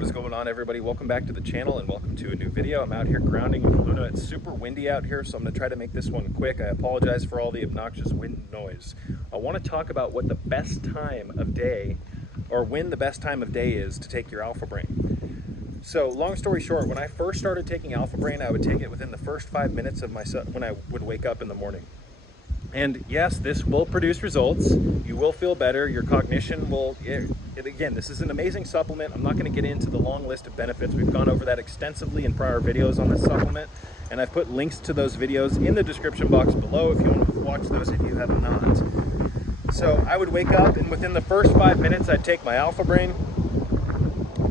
What is going on, everybody? Welcome back to the channel and welcome to a new video. I'm out here grounding in Luna. It's super windy out here, so I'm going to try to make this one quick. I apologize for all the obnoxious wind noise. I want to talk about what the best time of day, or when the best time of day is to take your Alpha Brain. So long story short, when I first started taking Alpha Brain, I would take it within the first 5 minutes of when I would wake up in the morning. And yes, this will produce results. You will feel better. Your cognition will, again, this is an amazing supplement. I'm not going to get into the long list of benefits. We've gone over that extensively in prior videos on this supplement, and I've put links to those videos in the description box below if you want to watch those if you have not. So I would wake up, and within the first 5 minutes, I'd take my Alpha Brain.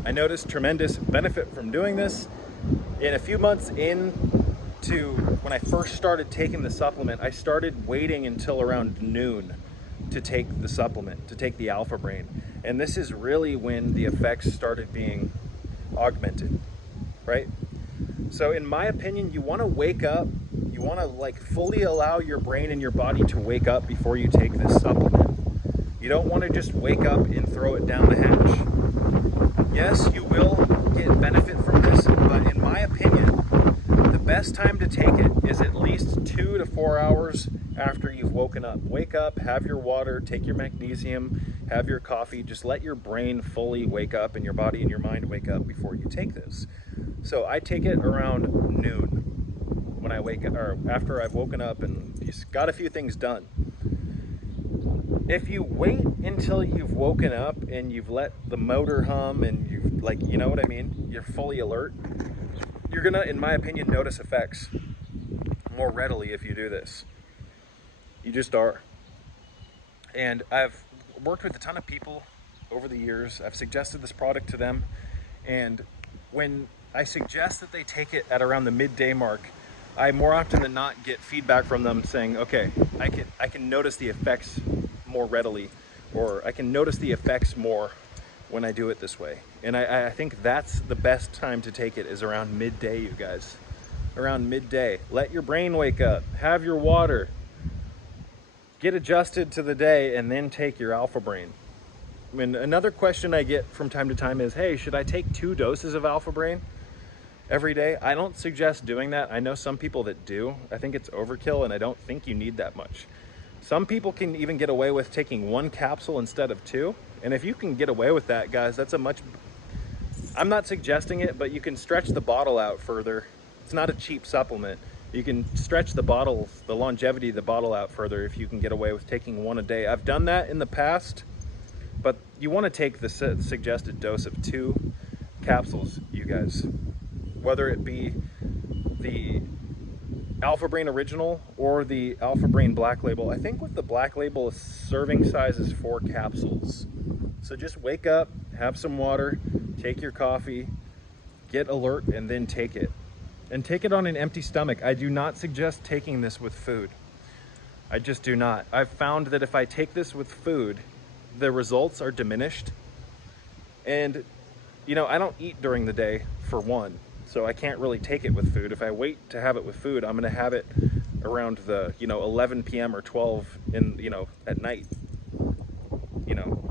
I noticed tremendous benefit from doing this. In a few months into when I first started taking the supplement, I started waiting until around noon to take the supplement, to take the Alpha Brain. And this is really when the effects started being augmented, right? So in my opinion, you want to wake up, you want to like fully allow your brain and your body to wake up before you take this supplement. You don't want to just wake up and throw it down the hatch. Yes, you will get benefit from this, but in my opinion, the best time to take it is at least 2 to 4 hours after you've woken up. Wake up, have your water, take your magnesium, have your coffee. Just let your brain fully wake up and your body and your mind wake up before you take this. So I take it around noon when I wake up, or after I've woken up and just got a few things done. If you wait until you've woken up and you've let the motor hum and you've, like, you know what I mean? You're fully alert. You're gonna, in my opinion, notice effects more readily if you do this. You just are. And I've worked with a ton of people over the years. I've suggested this product to them. And when I suggest that they take it at around the midday mark, I more often than not get feedback from them saying, okay, I can notice the effects more readily, or I can notice the effects more when I do it this way. And I think that's the best time to take it, is around midday, you guys. Around midday. Let your brain wake up, have your water, get adjusted to the day, and then take your Alpha Brain. I mean, another question I get from time to time is, hey, should I take 2 doses of Alpha Brain every day? I don't suggest doing that. I know some people that do. I think it's overkill, and I don't think you need that much. Some people can even get away with taking 1 capsule instead of 2. And if you can get away with that, guys, that's a much, I'm not suggesting it, but you can stretch the bottle out further. It's not a cheap supplement. You can stretch the bottle, the longevity of the bottle out further if you can get away with taking 1 a day. I've done that in the past, but you want to take the suggested dose of 2 capsules, you guys. Whether it be the Alpha Brain Original or the Alpha Brain Black Label. I think with the Black Label, serving size is 4 capsules. So just wake up, have some water, take your coffee, get alert, and then take it. And take it on an empty stomach. I do not suggest taking this with food. I just do not. I've found that if I take this with food, the results are diminished. And, you know, I don't eat during the day, for one. So I can't really take it with food. If I wait to have it with food, I'm gonna have it around the, 11 p.m. or 12 at night,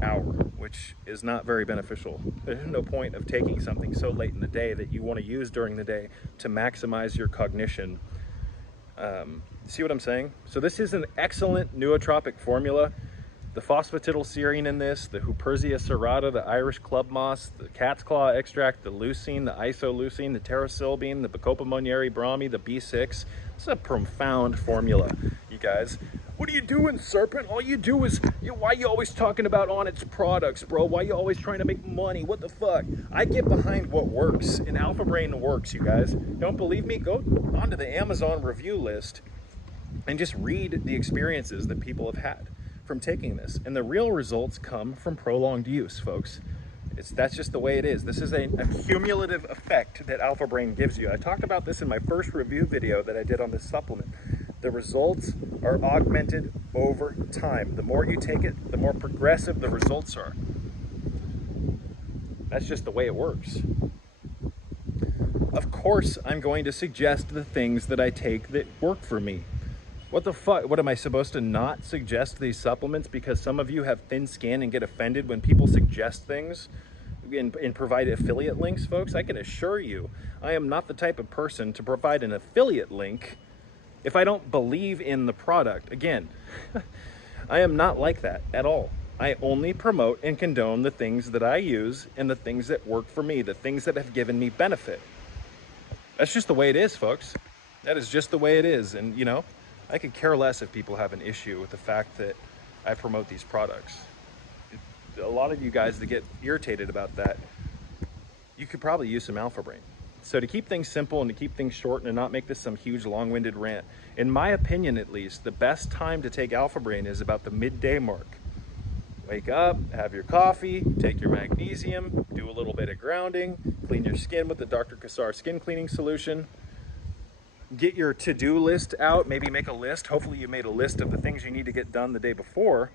hour, which is not very beneficial. There's no point of taking something so late in the day that you wanna use during the day to maximize your cognition. See what I'm saying? So this is an excellent nootropic formula. The phosphatidylserine in this, the Huperzia serrata, the Irish club moss, the cat's claw extract, the leucine, the isoleucine, the pterosylbene, the Bacopa monnieri brahmi, the B6. It's a profound formula, you guys. What are you doing, Serpent? All you do is, why are you always talking about Onnit's products, bro? Why are you always trying to make money? What the fuck? I get behind what works, and Alpha Brain works, you guys. Don't believe me? Go onto the Amazon review list and just read the experiences that people have had from taking this, and the real results come from prolonged use, folks. That's just the way it is. This is a cumulative effect that Alpha Brain gives you. I talked about this in my first review video that I did on this supplement. The results are augmented over time. The more you take it, the more progressive the results are. That's just the way it works. Of course, I'm going to suggest the things that I take that work for me. What the fuck? What, am I supposed to not suggest these supplements because some of you have thin skin and get offended when people suggest things? and provide affiliate links, folks, I can assure you, I am not the type of person to provide an affiliate link if I don't believe in the product. Again, I am not like that at all. I only promote and condone the things that I use and the things that work for me, the things that have given me benefit. That's just the way it is, folks. That is just the way it is. And, you know, I could care less if people have an issue with the fact that I promote these products. A lot of you guys that get irritated about that, you could probably use some Alpha Brain. So to keep things simple and to keep things short and to not make this some huge long-winded rant, in my opinion at least, the best time to take Alpha Brain is about the midday mark. Wake up, have your coffee, take your magnesium, do a little bit of grounding, clean your skin with the Dr. Kassar skin cleaning solution. Get your to-do list out, maybe make a list. Hopefully you made a list of the things you need to get done the day before,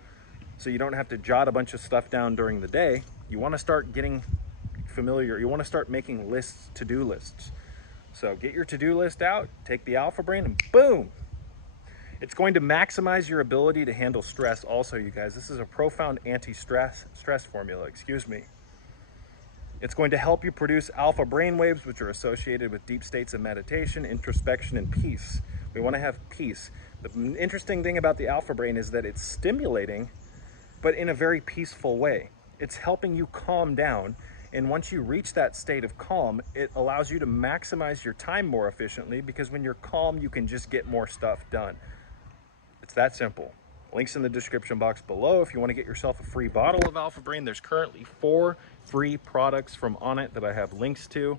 so you don't have to jot a bunch of stuff down during the day. You want to start getting familiar. You want to start making lists, to-do lists. So get your to-do list out, take the Alpha Brain, and boom! It's going to maximize your ability to handle stress also, you guys. This is a profound anti-stress formula, excuse me. It's going to help you produce alpha brainwaves, which are associated with deep states of meditation, introspection, and peace. We want to have peace. The interesting thing about the Alpha Brain is that it's stimulating, but in a very peaceful way. It's helping you calm down. And once you reach that state of calm, it allows you to maximize your time more efficiently, because when you're calm, you can just get more stuff done. It's that simple. Links in the description box below. If you want to get yourself a free bottle of Alpha Brain, there's currently 4 free products from Onnit that I have links to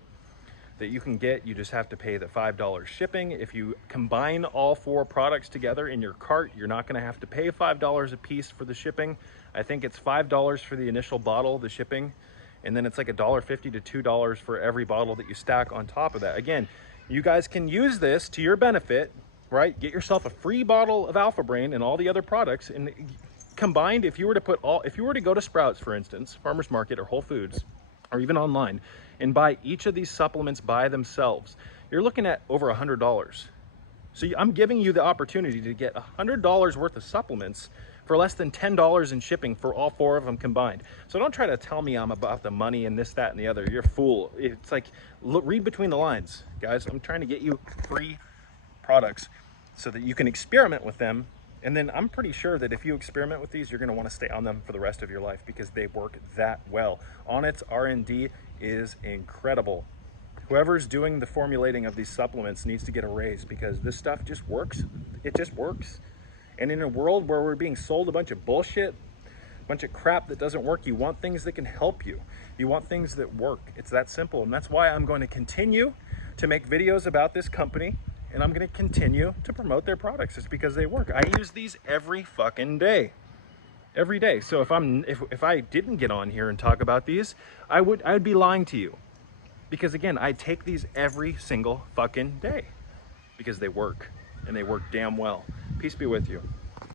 that you can get. You just have to pay the $5 shipping. If you combine all 4 products together in your cart, you're not going to have to pay $5 a piece for the shipping. I think it's $5 for the initial bottle, the shipping, and then it's like $1.50 to $2 for every bottle that you stack on top of that. Again, you guys can use this to your benefit, right? Get yourself a free bottle of Alpha Brain and all the other products, and combined, if you were to go to Sprouts, for instance, Farmers Market or Whole Foods, or even online, and buy each of these supplements by themselves, you're looking at over $100. So I'm giving you the opportunity to get $100 worth of supplements for less than $10 in shipping for all 4 of them combined. So don't try to tell me I'm about the money and this, that, and the other. You're a fool. It's like, look, read between the lines, guys. I'm trying to get you free products so that you can experiment with them. And then I'm pretty sure that if you experiment with these, you're going to want to stay on them for the rest of your life, because they work that well. Onnit's R&D is incredible. Whoever's doing the formulating of these supplements needs to get a raise, because this stuff just works. It just works. And in a world where we're being sold a bunch of bullshit, a bunch of crap that doesn't work, you want things that can help you. You want things that work. It's that simple. And that's why I'm going to continue to make videos about this company, and I'm going to continue to promote their products. It's because they work. I use these every fucking day. Every day. So if I didn't get on here and talk about these, I would be lying to you. Because again, I take these every single fucking day because they work, and they work damn well. Peace be with you.